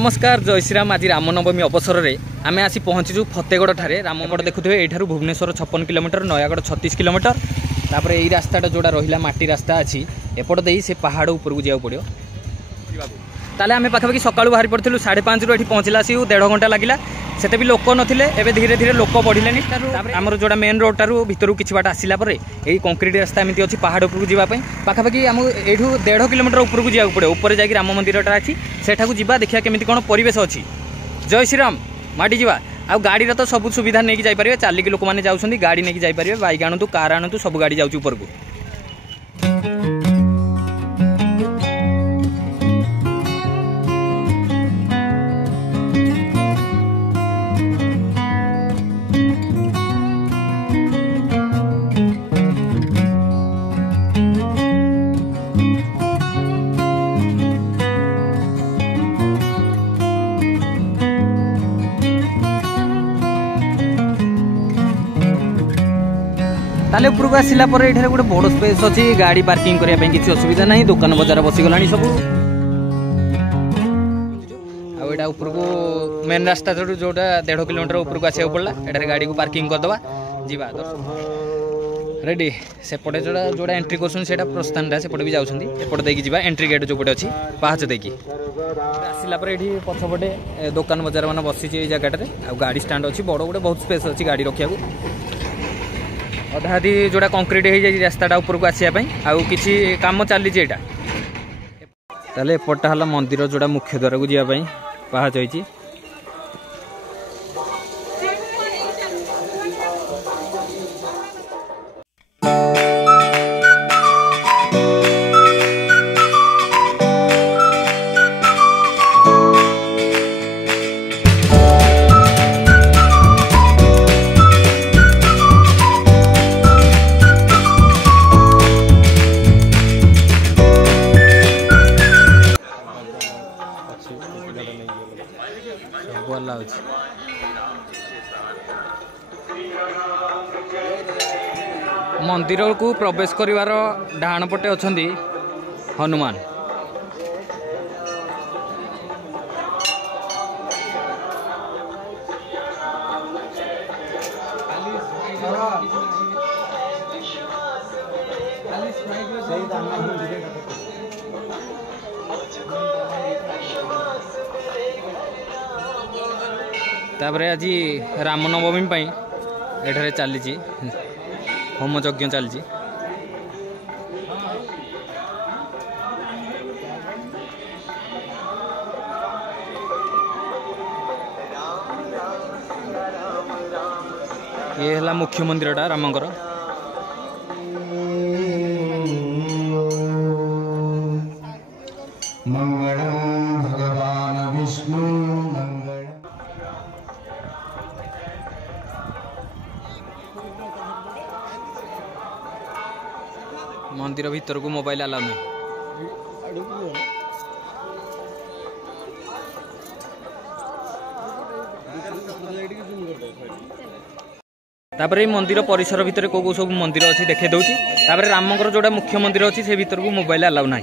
नमस्कार जय श्रीराम। आज रामनवमी अवसर में आम आसी पहुँचीचु फतेगड़ ठारे। रामगढ़ देखुए यू भुवनेश्वर 56 किलोमीटर, नयागढ़ 36 किलोमीटर। तापर यही रास्ताटा जोड़ा रहा माटी रास्ता अच्छी एपट दे से पहाड़ उपरको जाओ पड़ो। ताले आम पाखापाखि सका बाहरी पड़ू 5:30 रु पहुँचला आसी 1.5 घंटा लगे। से भी लोक नथिले, एबे धीरे धीरे लोक बढ़िले। आमर जोड़ा मेन रोड टारू भितर किसी बाट आसला यही कंक्रीट रास्ता एमती अच्छी पहाड़ उपरको जावाई पाखापाखि आम यू 1.5 किलोमीटर उपरको जावाक पड़े। ऊपर जाकि राम मंदिरटा अच्छी सेठाकू जा देखिए केमी कौन परिवेश अच्छी। जय श्रीराम। माटी जा आ गाड़ी तो सब सुविधा नहीं जापर, चलिक लोक मैंने जाऊँगी, गाड़ी नहीं जापर, बाइक आणतु कार आणतु सब गाड़ी जाऊँ उपरको। ताले उपरको आसला ये गोटे बड़ स्पेस अच्छी, गाड़ी पार्किंग करने किसी असुविधा नहीं। दुकान बजार बसीगला सब। आईटा उपरको मेन रास्ता जोटा 1.5 किलोमीटर उपरको आसा पड़ा। एटार गाड़ी को पार्किंग करदे जीवा रेडी। सेपटे जोड़ा जोड़ा एंट्री कर प्रस्थान सेपटे भी जाऊँगी। एपटे देखिए जावा एंट्री गेट जो पटे अच्छी पाहाच देखिए आसला ये पछपटे दुकान बजार मान बसी जगह गाड़ी स्टाण्ड अच्छी बड़ गोटे बहुत स्पेस अच्छी गाड़ी रखा। अधा अधी जोड़ा कंक्रीट हो जाए रास्ताटा उपरको आसापी आउ किसी कम चली एपटा है मंदिर जोड़ा मुख्य द्वार को जावाई पाहाच होती। मंदिर को प्रवेश करिवार डाहाण पटे अछंती हनुमान। तापर आज रामनवमी एठारे चली होम यज्ञ चलती। ये है मुख्य मंदिरटा रामंकर। भगवान विष्णु मंदिर भीतर को मोबाइल अलाउ नहीं। तापर मंदिर परिसर भितर को सब मंदिर अच्छी देखे दूसरी। तापर रामंकर जोड़ा मुख्य मंदिर अच्छी से भीतर को मोबाइल अलाउ ना।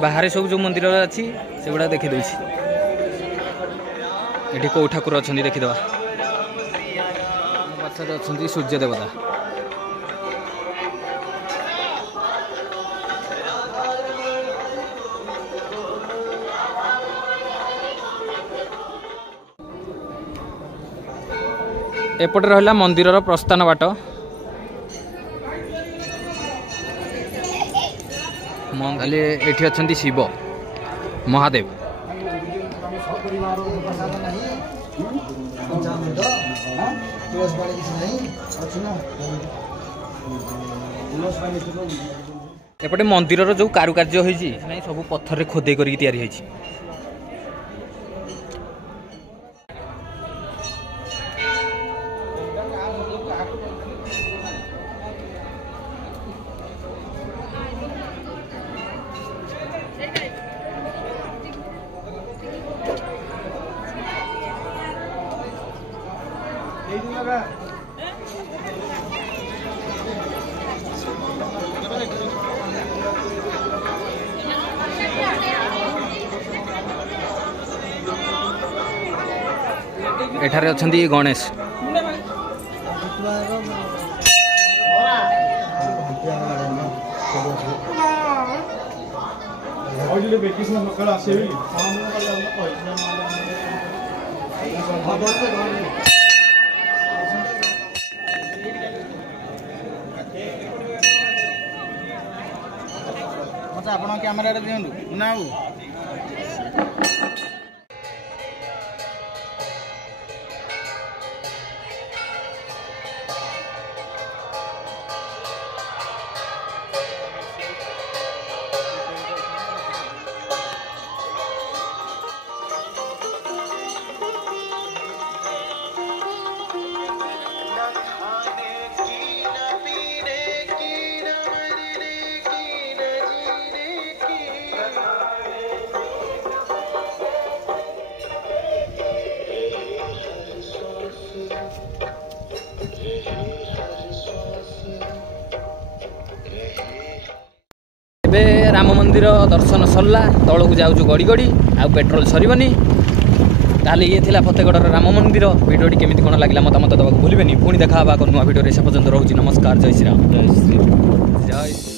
बाहर सब जो मंदिर अच्छी से गुड़ा देखे दूसरी। ये कौ ठाकुर अच्छा देखीदे पाखे अच्छा सूर्य देवता। एपटे रहा मंदिर प्रस्थान बाट। एठी अछंती शिव महादेव। एपटे मंदिर जो कारुकार्य होइछि सब पत्थर खोदे करिक तैयारी होइछि। ଏଠାରେ ଅଛନ୍ତି ଗଣେଶ। ଆପଣ କ୍ୟାମେରାରେ ଦିଅନ୍ତୁ ନା ଆଉ ଏବେ ରାମ ମନ୍ଦିର ଦର୍ଶନ ସରିଲା, ତଳକୁ ଯାଉଛୁ ଗଡ଼ି ଗଡ଼ି, ଆଉ ପେଟ୍ରୋଲ ସରିବନି। ତାହେଲେ ଇଏ ଥିଲା ଫତେଗଡ଼ର ରାମ ମନ୍ଦିର। ଭିଡ଼ିଓଟି କେମିତି କ'ଣ ଲାଗିଲା ମତାମତ ଦେବାକୁ ଭୁଲିବେନି। ପୁଣି ଦେଖା ହେବା ଏକ ନୂଆ ଭିଡ଼ିଓରେ। ସେ ପର୍ଯ୍ୟନ୍ତ ରହୁଛି ନମସ୍କାର, ଜୟ ଶ୍ରୀରାମ। ଜୟ ଶ୍ରୀ।